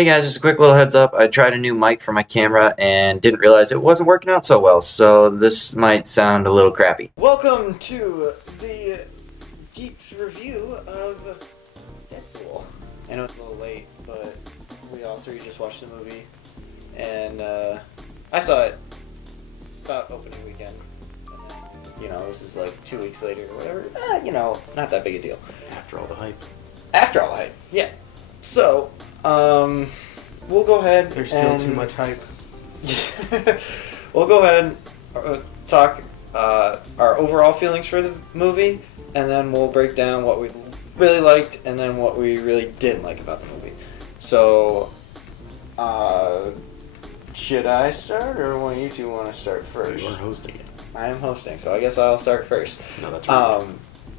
Hey guys, just a quick little heads up. I tried a new mic for my camera and didn't realize it wasn't working out so well, so this might sound a little crappy. Welcome to the Geeks review of Deadpool. I know it's a little late, but we all three just watched the movie, and I saw it about opening weekend. And then, this is like 2 weeks later or whatever. Not that big a deal. After all the hype. After all the hype, yeah. So, we'll go ahead. There's still too much hype. We'll go ahead and talk our overall feelings for the movie, and then we'll break down what we really liked and then what we really didn't like about the movie. So, should I start, or one of you two want to start first? You are hosting it. I am hosting, so I guess I'll start first. No, that's rude.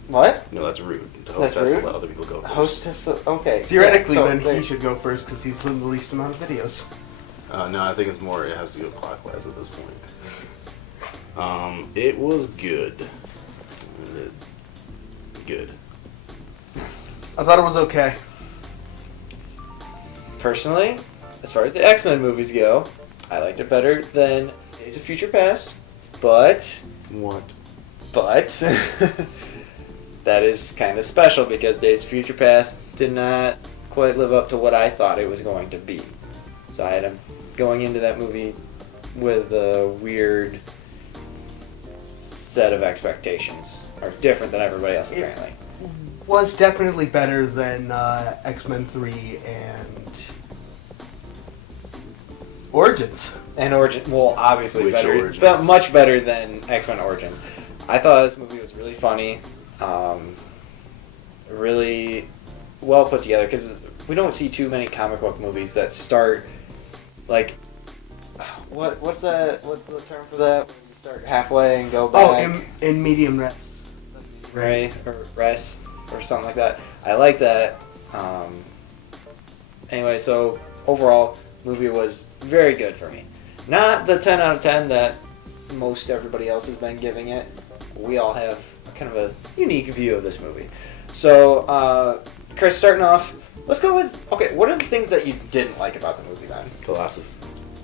What? No, that's rude. The host has to let other people go first. Host has to, okay. Theoretically, yeah, then he should go first because he's in the least amount of videos. No, I think it's more, it has to go clockwise at this point. It was good. Good. I thought it was okay. Personally, as far as the X-Men movies go, I liked it better than Days of Future Past, but What? that is kind of special because Days of Future Past did not quite live up to what I thought it was going to be. So I had going into that movie with a weird set of expectations, or different than everybody else apparently. Was definitely better than X-Men 3 and Origins. And well, obviously Which better, Origins? but much better than X-Men Origins. I thought this movie was really funny, really well put together, because we don't see too many comic book movies that start like, what's the term for that? When you start halfway and go back. Oh, in medium rest. Right, or rest, or something like that. I like that. Anyway, so overall, movie was very good for me. Not the 10 out of 10 that most everybody else has been giving it. We all have kind of a unique view of this movie. So, Chris, starting off, let's go with, okay, what are the things that you didn't like about the movie then? Colossus.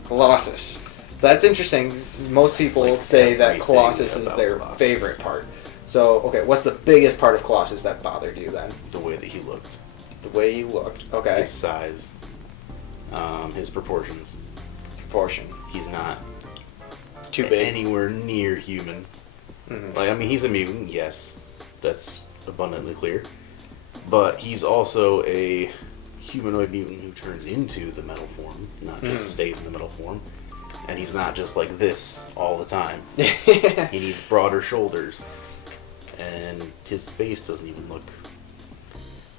Colossus. So that's interesting. Most people say that everything Colossus is about their Colossus. favorite part. So, okay, what's the biggest part of Colossus that bothered you then? The way that he looked. The way he looked. Okay. His size. His proportions. Proportion. He's not Too big. anywhere near human. Mm-hmm. Like, I mean, he's a mutant, yes. That's abundantly clear. But he's also a humanoid mutant who turns into the metal form, not just stays in the metal form. And he's not just like this all the time. He needs broader shoulders. And his face doesn't even look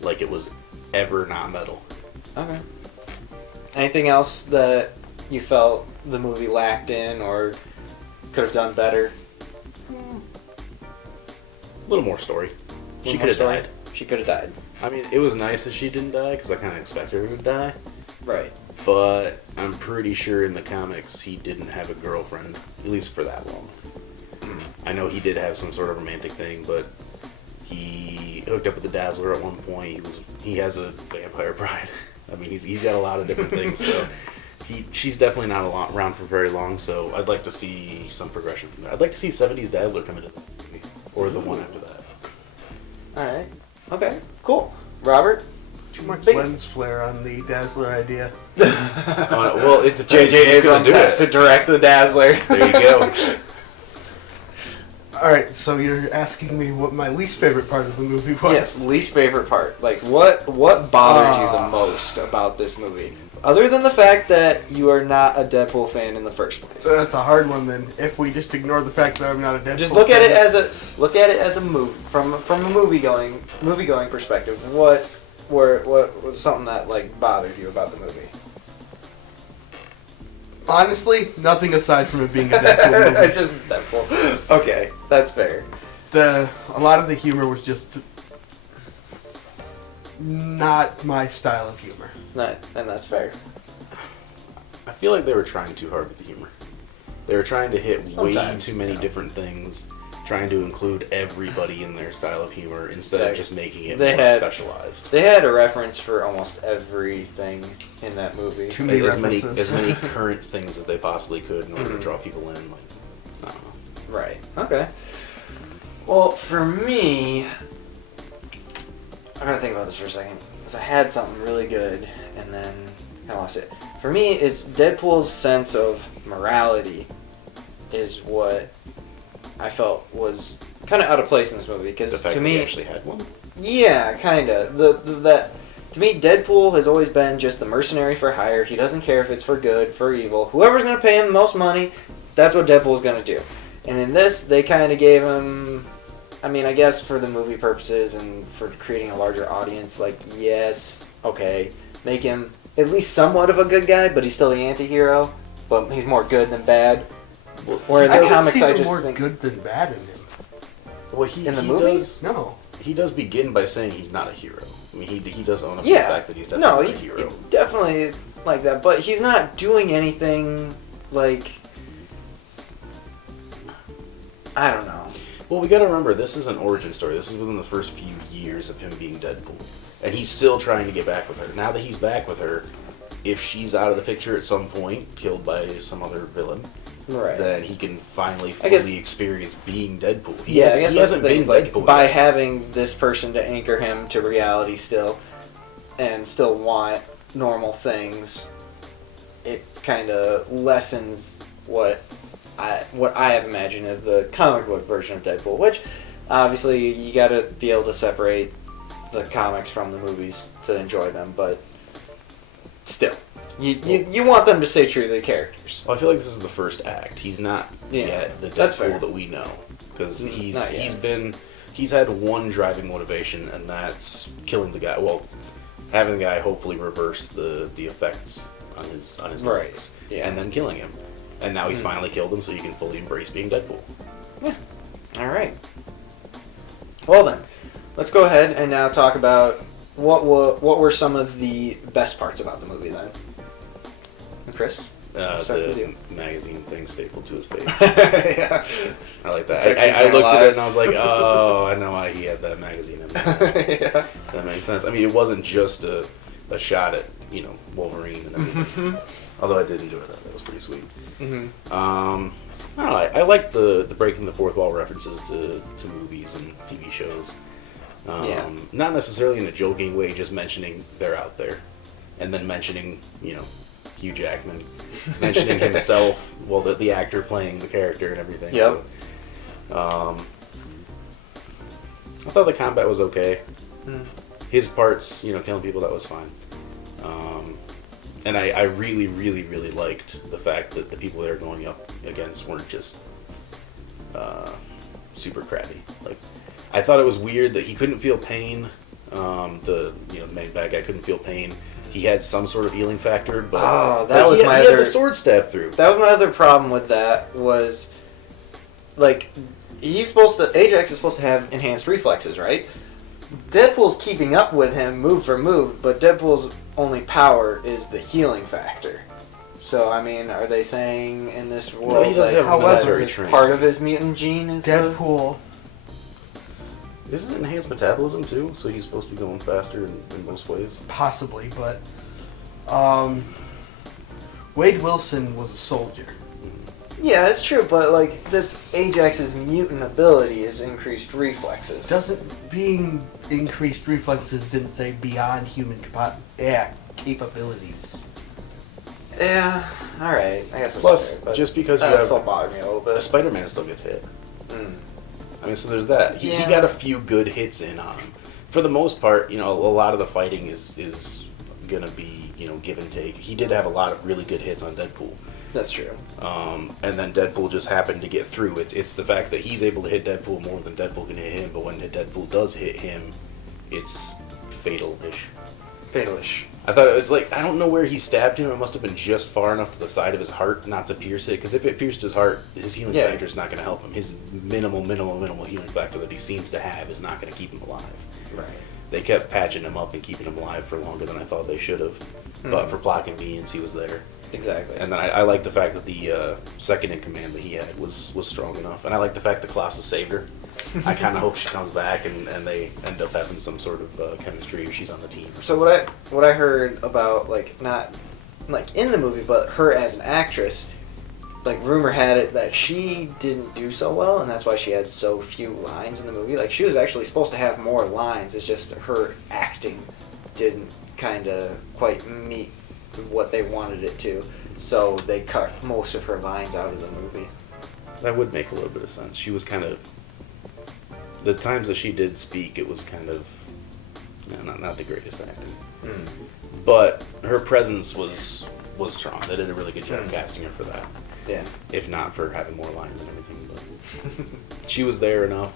like it was ever not metal. Okay. Anything else that you felt the movie lacked in or could have done better? A little more story. She Little could have more died. story? She could have died. I mean, it was nice that she didn't die because I kind of expected her to die. Right. But I'm pretty sure in the comics he didn't have a girlfriend, at least for that long. I know he did have some sort of romantic thing, but he hooked up with the Dazzler at one point. He has a vampire bride. I mean, he's got a lot of different things, so she's definitely not around for very long, so I'd like to see some progression from that. I'd like to see 70s Dazzler come into the movie, or the one after that. Alright. Okay, cool. Robert? Too much Biggest- lens flare on the Dazzler idea. Well, it depends. J.J. Who's gonna Abrams do has it. to direct the Dazzler. There you go. Alright, so you're asking me what my least favorite part of the movie was? Yes, least favorite part. Like, what bothered you the most about this movie? Other than the fact that you are not a Deadpool fan in the first place. That's a hard one then, if we just ignore the fact that I'm not a Deadpool Just look at fan. it as a movie from a movie going perspective. What was something that like bothered you about the movie? Honestly, nothing aside from it being a Deadpool movie. Just Deadpool. Okay, that's fair. A lot of the humor was just not my style of humor. And that's fair. I feel like they were trying too hard with the humor. They were trying to hit way Sometimes, too many yeah. different things, trying to include everybody in their style of humor instead of just making it more specialized. They had a reference for almost everything in that movie. Too many references. As many current things as they possibly could in order to draw people in. Like, I don't know. Right. Okay. Well, for me, I gotta think about this for a second, because I had something really good, and then I lost it. For me, it's Deadpool's sense of morality is what I felt was kind of out of place in this movie, because The fact to that me, he actually had one? yeah, kind of. That to me, Deadpool has always been just the mercenary for hire. He doesn't care if it's for good, for evil. Whoever's gonna pay him the most money, that's what Deadpool's gonna do. And in this, they kind of gave him, I mean, I guess for the movie purposes and for creating a larger audience, like, yes, okay, make him at least somewhat of a good guy, but he's still the anti-hero, but he's more good than bad. Where in the comics, I just more think good than bad in him. Well, in the movies, No. He does begin by saying he's not a hero. I mean, he does own up to yeah, the fact that he's definitely no, a hero. he definitely like that, but he's not doing anything like, I don't know. Well, we gotta remember, this is an origin story. This is within the first few years of him being Deadpool. And he's still trying to get back with her. Now that he's back with her, if she's out of the picture at some point, killed by some other villain, Right. then he can finally I guess- fully experience being Deadpool. I guess he that's hasn't the been thing, like, Deadpool by yet. having this person to anchor him to reality still, and still want normal things, it kind of lessens what I have imagined of the comic book version of Deadpool. Which, obviously, you got to be able to separate the comics from the movies to enjoy them, but still, you want them to stay true to the characters. Well, I feel like this is the first act. He's not yet the that's fair. Deadpool that we know. Because Not yet. he's had one driving motivation, and that's killing the guy. Well, having the guy hopefully reverse the effects on his Right. legs, Yeah. and then killing him. And now he's finally killed him, so he can fully embrace being Deadpool. Yeah. All right. Well then, let's go ahead and now talk about what were some of the best parts about the movie then. And Chris? Start with The you. magazine thing stapled to his face. Yeah. I like that. Sex is I looked at alive. it and I was like, oh, I know why he had that magazine in there. Yeah. That makes sense. I mean, it wasn't just a shot at, Wolverine and everything. Although I did enjoy that. That was pretty sweet. Mm-hmm. I don't know. I like the breaking the fourth wall references to movies and TV shows. Yeah. Not necessarily in a joking way, just mentioning they're out there. And then mentioning, Hugh Jackman. Mentioning himself, well, the actor playing the character and everything. Yep. So, I thought the combat was okay. Mm. His parts, killing people, that was fine. And I really, really, really liked the fact that the people they were going up against weren't just super crappy. Like, I thought it was weird that he couldn't feel pain. The main bad guy couldn't feel pain. He had some sort of healing factor, but that was my he other. had the sword stab through. That was my other problem with that was, like, Ajax is supposed to have enhanced reflexes, right? Deadpool's keeping up with him move for move, but Deadpool's only power is the healing factor. So, I mean, are they saying in this world, he does have however, military it's training. part of his mutant gene is Deadpool. Isn't it enhanced metabolism too? So he's supposed to be going faster in most ways. Possibly, but Wade Wilson was a soldier. Yeah, that's true, but, like, that's Ajax's mutant ability is increased reflexes. Being increased reflexes didn't say beyond human capabilities. Yeah, alright, I guess that's Plus, fair, but just because you that have still bothered me a little bit. Spider-Man still gets hit. Mm. I mean, so there's that. He Yeah. got a few good hits in on him. For the most part, a lot of the fighting is gonna be, give and take. He did have a lot of really good hits on Deadpool. That's true. And then Deadpool just happened to get through. It's the fact that he's able to hit Deadpool more than Deadpool can hit him, but when Deadpool does hit him, it's fatal-ish. Fatalish. I thought it was like, I don't know where he stabbed him. It must have been just far enough to the side of his heart not to pierce it. Because if it pierced his heart, his healing factor is not going to help him. His minimal healing factor that he seems to have is not going to keep him alive. Right. They kept patching him up and keeping him alive for longer than I thought they should have. but for block convenience, he was there. Exactly. And then I like the fact that the second in command that he had was strong enough, and I like the fact that Colossus saved her. I kind of hope she comes back and they end up having some sort of chemistry if she's on the team. So what I heard about, like, not like in the movie, but her as an actress, like, rumor had it that she didn't do so well, and that's why she had so few lines in the movie. Like, she was actually supposed to have more lines. It's just her acting didn't kind of quite meet what they wanted it to, so they cut most of her lines out of the movie. That would make a little bit of sense. She was kind of, the times that she did speak, it was kind of not the greatest acting, but her presence was strong. They did a really good job casting her for that. Yeah. If not for having more lines and everything, but she was there enough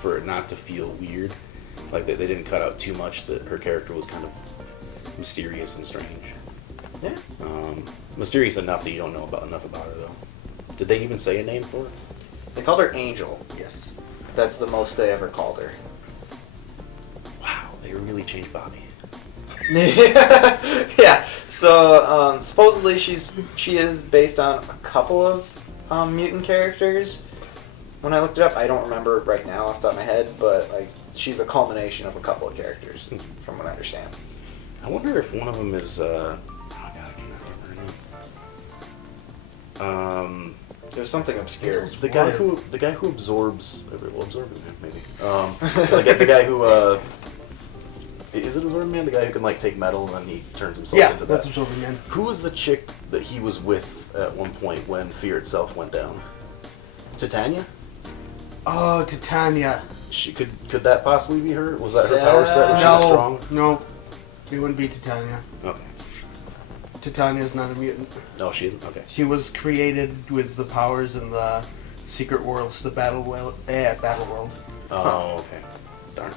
for it not to feel weird. Like they didn't cut out too much. That her character was kind of mysterious and strange. Yeah. Mysterious enough that you don't know enough about her, though. Did they even say a name for her? They called her Angel. Yes. That's the most they ever called her. Wow, they really changed Bobby. Yeah. So supposedly she is based on a couple of mutant characters. When I looked it up, I don't remember right now off the top of my head, but like she's a culmination of a couple of characters, from what I understand. I wonder if one of them is. Oh God, I can't remember her name. There's something obscure. The guy who absorbs. Well, absorbing man, maybe. The guy who. Is it Absorbing Man? The guy who can like take metal and then he turns himself into that. That's Absorbing Man. Who was the chick that he was with at one point when Fear itself went down? Titania? Oh, Titania. She could that possibly be her? Was that her power set? Was she was strong? No, it wouldn't be Titania. Okay. Titania is not a mutant. No, she isn't. Okay. She was created with the powers in the Secret Worlds, the Battle World. Oh, okay. Darn.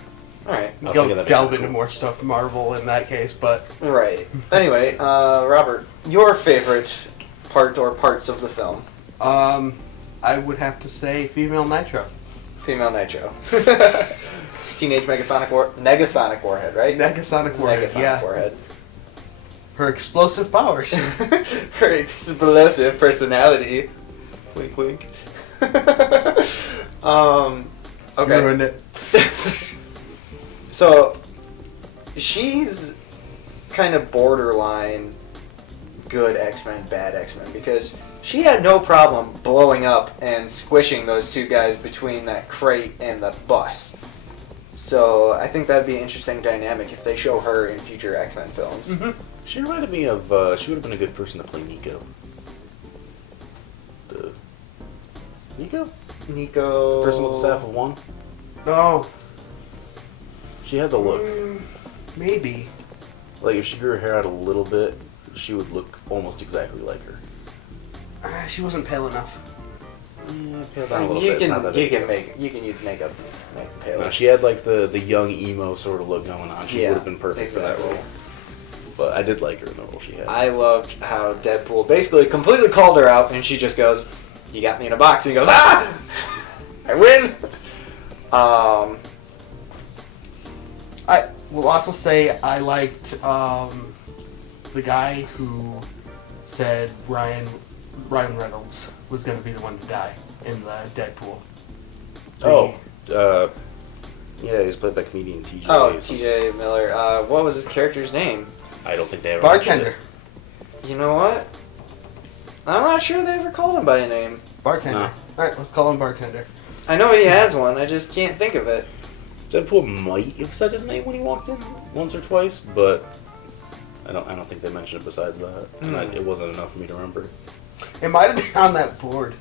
Alright. Go delve into more stuff Marvel in that case, but... Right. Anyway, Robert, your favorite part or parts of the film? I would have to say Female Nitro. Female Nitro. Teenage Negasonic Warhead, right? Negasonic Warhead, Negasonic Warhead. Her explosive powers. Her explosive personality. Wink, wink. Okay. Ruined it. So, she's kind of borderline good X-Men, bad X-Men, because she had no problem blowing up and squishing those two guys between that crate and the bus. So, I think that'd be an interesting dynamic if they show her in future X-Men films. Mm-hmm. She reminded me of, she would have been a good person to play Nico. Nico? Nico... The person with the staff of one? No. She had the look. Maybe. Like, if she grew her hair out a little bit, she would look almost exactly like her. She wasn't pale enough. Yeah, pale down a little You bit. It's not that big. you can use makeup to make them pale. No, she had like the young emo sort of look going on. She Yeah, would have been perfect for that exactly. role. But I did like her in the role she had. I loved how Deadpool basically completely called her out, and she just goes, "You got me in a box." And he goes, "Ah, I win." I will also say I liked the guy who said Ryan Reynolds was going to be the one to die in the Deadpool. Yeah, he's played by comedian TJ. Oh, TJ Miller. What was his character's name? I don't think they ever Bartender. mentioned You know what? I'm not sure they ever called him by a name. Bartender. No. Alright, let's call him Bartender. I know he has one. I just can't think of it. it. Deadpool might have said his name when he walked in once or twice, but I don't think they mentioned it besides that. And it wasn't enough for me to remember. It might have been on that board.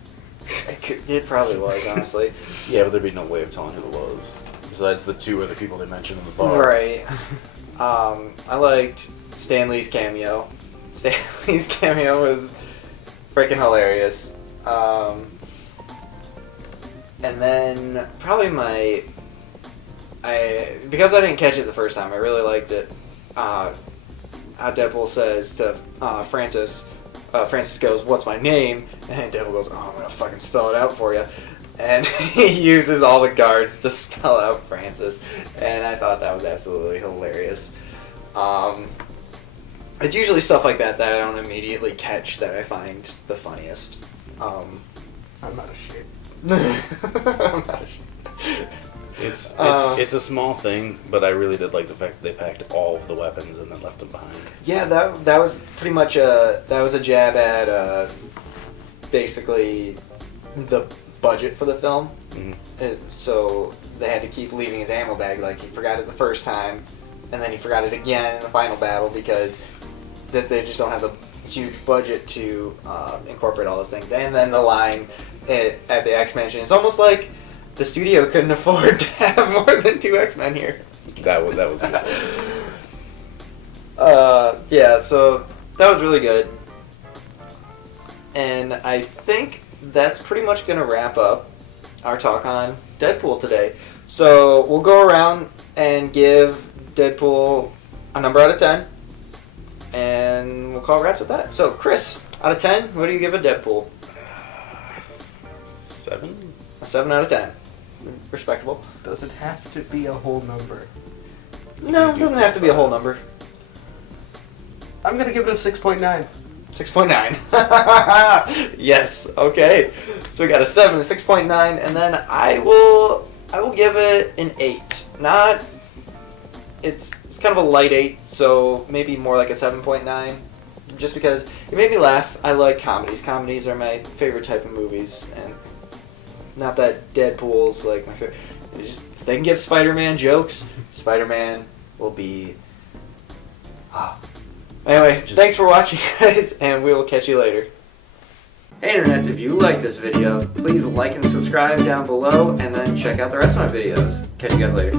It probably was, honestly. Yeah, but there'd be no way of telling who it was. Besides the two other people they mentioned in the bar. Right. I liked Stan Lee's cameo. Stan Lee's cameo was freaking hilarious. And then probably because I didn't catch it the first time, I really liked it. How Deadpool says to Francis, Francis goes, "What's my name?" And Deadpool goes, "Oh, I'm gonna fucking spell it out for you." And he uses all the guards to spell out Francis, and I thought that was absolutely hilarious. It's usually stuff like that I don't immediately catch that I find the funniest. I'm not ashamed. I'm not ashamed. It's a small thing, but I really did like the fact that they packed all of the weapons and then left them behind. Yeah, that was pretty much a jab at basically the budget for the film. Mm-hmm. So they had to keep leaving his ammo bag. Like, he forgot it the first time, and then he forgot it again in the final battle because they just don't have the huge budget to incorporate all those things. And then the line at the X-Mansion, it's almost like the studio couldn't afford to have more than 2 X-Men here. That was good. Yeah, so that was really good. And I think that's pretty much going to wrap up our talk on Deadpool today. So we'll go around and give Deadpool a number out of 10. And we'll call rats at that. So, Chris, out of 10, what do you give a Deadpool? 7? A 7 out of 10. Respectable. Does it have to be a whole number? No, it doesn't have to be a whole number. I'm going to give it a 6.9. 6.9. Yes, okay. So we got a 7, a 6.9, and then I will give it an 8. Not, it's kind of a light 8, so maybe more like a 7.9. Just because it made me laugh. I like comedies. Comedies are my favorite type of movies, and not that Deadpool's like my favorite. Just, if they can give Spider-Man jokes, Spider-Man will be... Anyway, thanks for watching, guys, and we will catch you later. Hey internets, if you like this video, please like and subscribe down below, and then check out the rest of my videos. Catch you guys later.